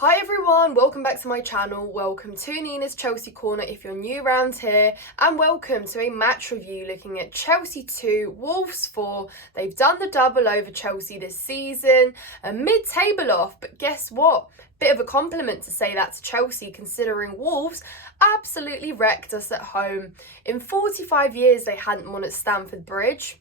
Hi everyone, welcome back to my channel. Welcome to Nina's Chelsea Corner if you're new around here, and welcome to a match review looking at Chelsea 2, Wolves 4. They've done the double over Chelsea this season, a mid-table off, but guess what? Bit of a compliment to say that to Chelsea, considering Wolves absolutely wrecked us at home. In 45 years they hadn't won at Stamford Bridge.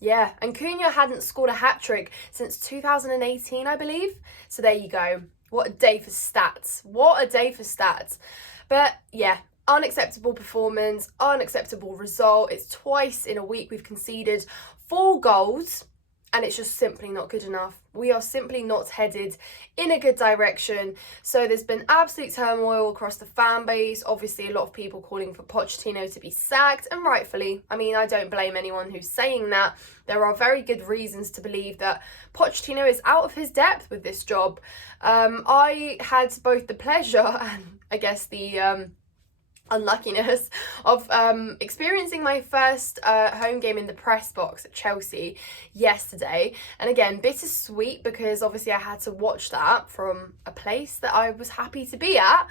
Yeah, and Cunha hadn't scored a hat-trick since 2018, I believe. So there you go. What a day for stats. What a day for stats. But yeah, unacceptable performance, unacceptable result. It's twice in a week we've conceded 4 goals. And it's just simply not good enough. We are simply not headed in a good direction. So there's been absolute turmoil across the fan base. Obviously, a lot of people calling for Pochettino to be sacked, and rightfully. I mean, I don't blame anyone who's saying that. There are very good reasons to believe that Pochettino is out of his depth with this job. I had both the pleasure and I guess the unluckiness of experiencing my first home game in the press box at Chelsea yesterday, and again bittersweet because obviously I had to watch that from a place that I was happy to be at,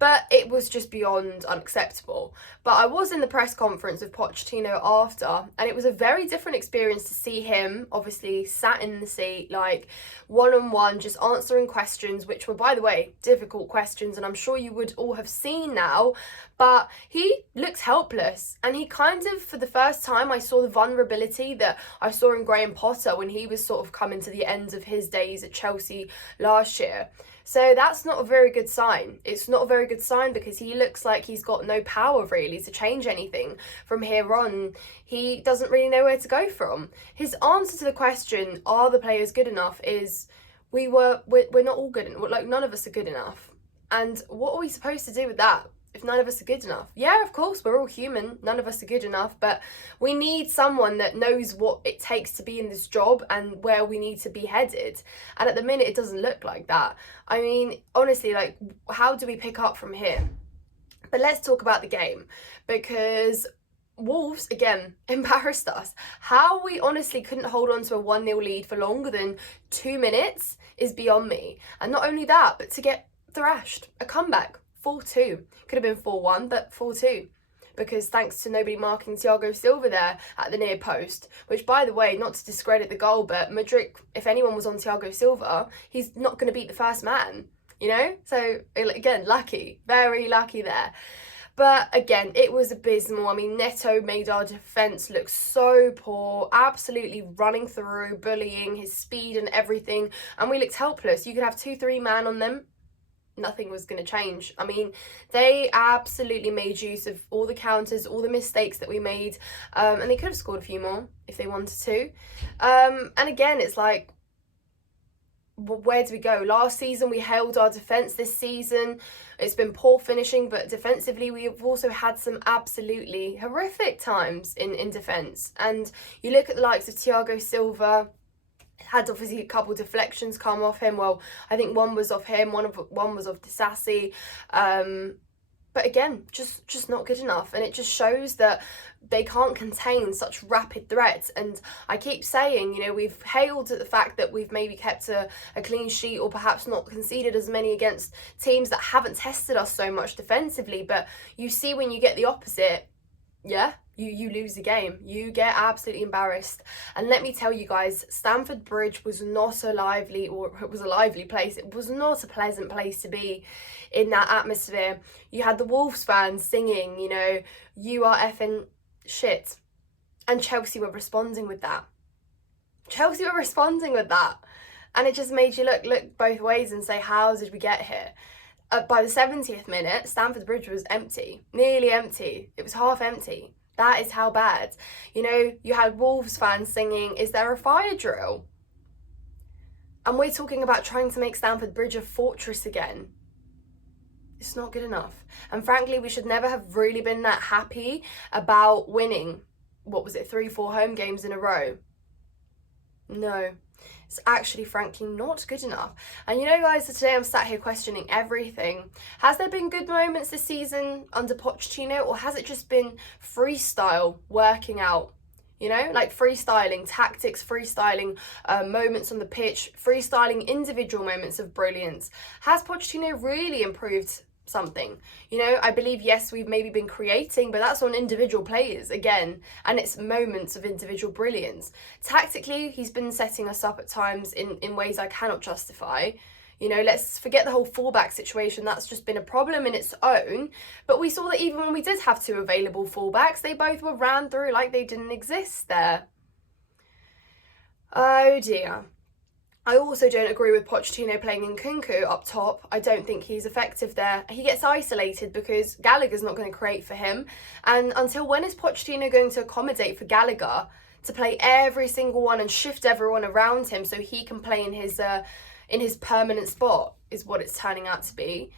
but it was just beyond unacceptable. But I was in the press conference with Pochettino after, and it was a very different experience to see him obviously sat in the seat, like one-on-one, just answering questions, which were, by the way, difficult questions, and I'm sure you would all have seen now. But he looked helpless, and he kind of, for the first time, I saw the vulnerability that I saw in Graham Potter when he was sort of coming to the end of his days at Chelsea last year. So that's not a very good sign. It's not a very good sign because he looks like he's got no power really to change anything from here on. He doesn't really know where to go from. His answer to the question, are the players good enough, is we're not all good enough. Like, none of us are good enough. And what are we supposed to do with that if none of us are good enough? Yeah, of course, we're all human. None of us are good enough, but we need someone that knows what it takes to be in this job and where we need to be headed. And at the minute, it doesn't look like that. I mean, honestly, like, how do we pick up from here? But let's talk about the game, because Wolves, again, embarrassed us. How we honestly couldn't hold on to a 1-0 lead for longer than 2 minutes is beyond me. And not only that, but to get thrashed, a comeback, 4-2. Could have been 4-1, but 4-2. Because thanks to nobody marking Thiago Silva there at the near post, which, by the way, not to discredit the goal, but Madrid, if anyone was on Thiago Silva, he's not going to beat the first man, you know? So, again, lucky, very lucky there. But again, it was abysmal. I mean, Neto made our defence look so poor, absolutely running through, bullying, his speed and everything, and we looked helpless. You could have 2-3 man on them. Nothing was going to change. I mean, they absolutely made use of all the counters, all the mistakes that we made, and they could have scored a few more if they wanted to. And again, it's like, where do we go? Last season we held our defence. This season it's been poor finishing, but defensively we've also had some absolutely horrific times in defence. And you look at the likes of Thiago Silva, had obviously a couple deflections come off him. Well, I think one was off him, one was off Disassi. But again, just not good enough. And it just shows that they can't contain such rapid threats. And I keep saying, you know, we've hailed at the fact that we've maybe kept a clean sheet, or perhaps not conceded as many against teams that haven't tested us so much defensively. But you see, when you get the opposite, yeah, you lose the game. You get absolutely embarrassed. And let me tell you guys, Stamford Bridge was not a lively, or it was a lively place. It was not a pleasant place to be in that atmosphere. You had the Wolves fans singing, you know, you are effing shit. And Chelsea were responding with that. Chelsea were responding with that. And it just made you look both ways and say, how did we get here? By the 70th minute, Stamford Bridge was empty, nearly empty. It was half empty. That is how bad. You know, you had Wolves fans singing, is there a fire drill? And we're talking about trying to make Stamford Bridge a fortress again. It's not good enough. And frankly, we should never have really been that happy about winning, what was it, 3-4 home games in a row. No. It's actually, frankly, not good enough. And you know, guys, so today I'm sat here questioning everything. Has there been good moments this season under Pochettino, or has it just been freestyle working out? You know, like freestyling tactics, freestyling moments on the pitch, freestyling individual moments of brilliance. Has Pochettino really improved something? You know, I believe, yes, we've maybe been creating, but that's on individual players again, and it's moments of individual brilliance. Tactically, he's been setting us up at times in ways I cannot justify. You know, let's forget the whole fullback situation. That's just been a problem in its own. But we saw that even when we did have two available fullbacks, they both were ran through like they didn't exist there. Oh dear. I also don't agree with Pochettino playing Nkunku up top. I don't think he's effective there. He gets isolated because Gallagher's not going to create for him. And until when is Pochettino going to accommodate for Gallagher to play every single one and shift everyone around him so he can play in his permanent spot, is what it's turning out to be.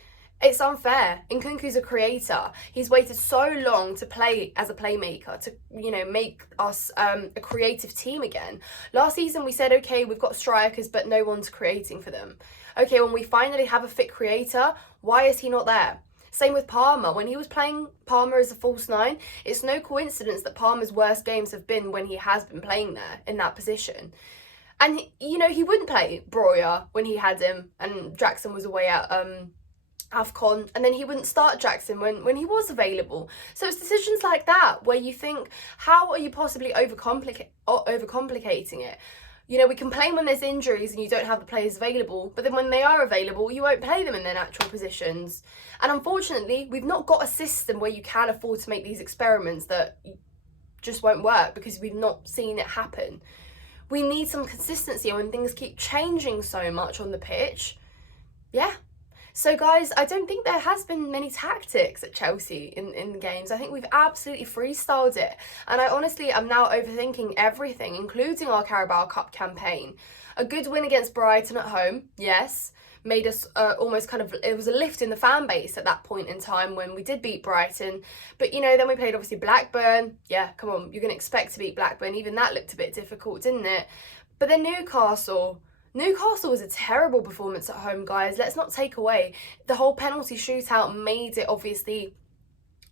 It's unfair. Nkunku's a creator. He's waited so long to play as a playmaker, to, you know, make us a creative team again. Last season we said, okay, we've got strikers, but no one's creating for them. Okay, when we finally have a fit creator, why is he not there? Same with Palmer. When he was playing Palmer as a false nine, it's no coincidence that Palmer's worst games have been when he has been playing there in that position. And, you know, he wouldn't play Breuer when he had him and Jackson was away at AFCON, and then he wouldn't start Jackson when he was available. So it's decisions like that where you think, how are you possibly overcomplicating it? You know, we complain when there's injuries and you don't have the players available, but then when they are available, you won't play them in their natural positions. And unfortunately, we've not got a system where you can afford to make these experiments that just won't work because we've not seen it happen. We need some consistency when things keep changing so much on the pitch. Yeah. So guys, I don't think there has been many tactics at Chelsea in games. I think we've absolutely freestyled it. And I honestly am now overthinking everything, including our Carabao Cup campaign. A good win against Brighton at home, yes. Made us almost kind of, it was a lift in the fan base at that point in time when we did beat Brighton. But, you know, then we played obviously Blackburn. Yeah, come on, you're going to expect to beat Blackburn. Even that looked a bit difficult, didn't it? But then Newcastle was a terrible performance at home, guys. Let's not take away. The whole penalty shootout made it obviously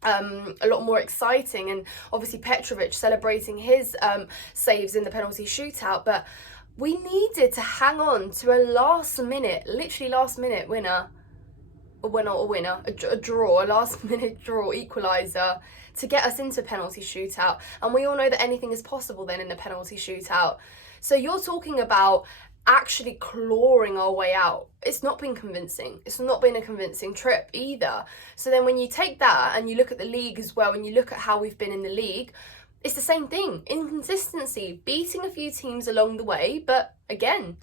a lot more exciting, and obviously Petrovic celebrating his saves in the penalty shootout. But we needed to hang on to a literally last minute winner, a draw, a last minute draw equaliser to get us into penalty shootout. And we all know that anything is possible then in a penalty shootout. So you're talking about actually clawing our way out. It's not been convincing. It's not been a convincing trip either. So then when you take that and you look at the league as well, and you look at how we've been in the league, it's the same thing. Inconsistency, beating a few teams along the way, but again,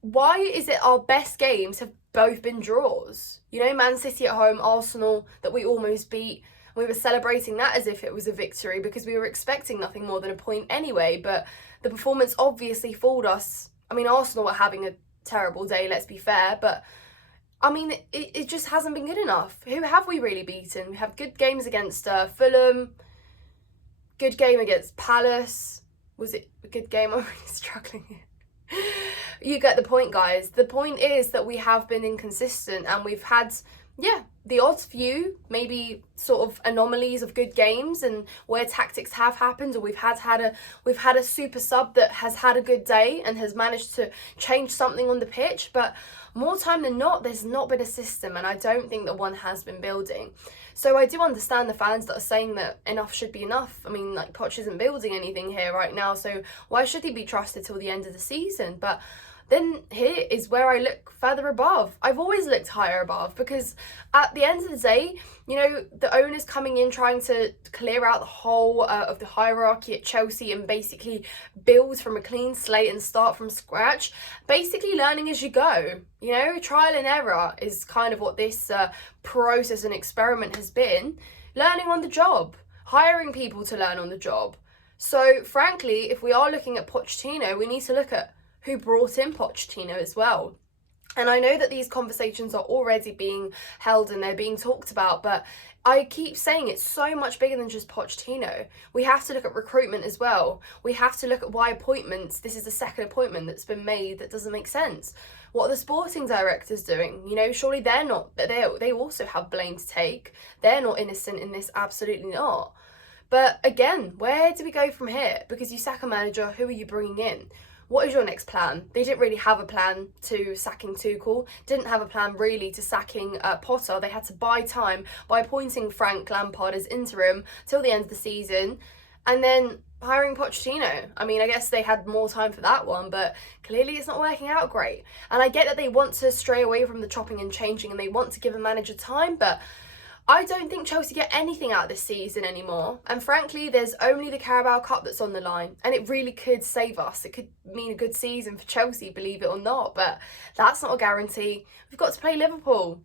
why is it our best games have both been draws? You know, Man City at home, Arsenal that we almost beat. We were celebrating that as if it was a victory because we were expecting nothing more than a point anyway, but the performance obviously fooled us. I mean, Arsenal were having a terrible day, let's be fair, but I mean, it just hasn't been good enough. Who have we really beaten? We have good games against Fulham, good game against Palace. Was it a good game? I'm really struggling here. You get the point, guys. The point is that we have been inconsistent and we've had, the odds few, maybe sort of anomalies of good games and where tactics have happened, or we've had a super sub that has had a good day and has managed to change something on the pitch. But more time than not, there's not been a system, and I don't think that one has been building. So I do understand the fans that are saying that enough should be enough. I mean, like, Poch isn't building anything here right now, so why should he be trusted till the end of the season? But then here is where I look further above. I've always looked higher above because at the end of the day, you know, the owners coming in trying to clear out the whole of the hierarchy at Chelsea and basically build from a clean slate and start from scratch, basically learning as you go. You know, trial and error is kind of what this process and experiment has been. Learning on the job, hiring people to learn on the job. So frankly, if we are looking at Pochettino, we need to look at who brought in Pochettino as well. And I know that these conversations are already being held and they're being talked about, but I keep saying it's so much bigger than just Pochettino. We have to look at recruitment as well. We have to look at why appointments, this is the second appointment that's been made that doesn't make sense. What are the sporting directors doing? You know, surely they're not, they also have blame to take. They're not innocent in this, absolutely not. But again, where do we go from here? Because you sack a manager, who are you bringing in? What is your next plan? They didn't really have a plan to sacking Tuchel, didn't have a plan really to sacking Potter. They had to buy time by appointing Frank Lampard as interim till the end of the season and then hiring Pochettino. I mean, I guess they had more time for that one, but clearly it's not working out great. And I get that they want to stray away from the chopping and changing and they want to give a manager time, but I don't think Chelsea get anything out of this season anymore. And frankly, there's only the Carabao Cup that's on the line. And it really could save us. It could mean a good season for Chelsea, believe it or not. But that's not a guarantee. We've got to play Liverpool.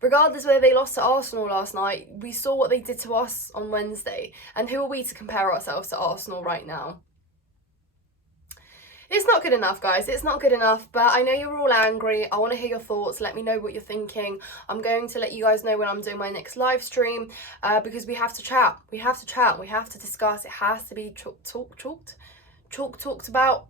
Regardless whether they lost to Arsenal last night, we saw what they did to us on Wednesday. And who are we to compare ourselves to Arsenal right now? It's not good enough, guys. It's not good enough, but I know you're all angry. I want to hear your thoughts. Let me know what you're thinking. I'm going to let you guys know when I'm doing my next live stream because we have to chat. We have to chat. We have to discuss. It has to be talked about.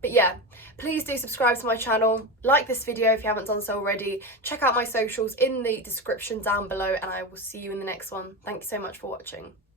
But yeah, please do subscribe to my channel. Like this video if you haven't done so already. Check out my socials in the description down below and I will see you in the next one. Thank you so much for watching.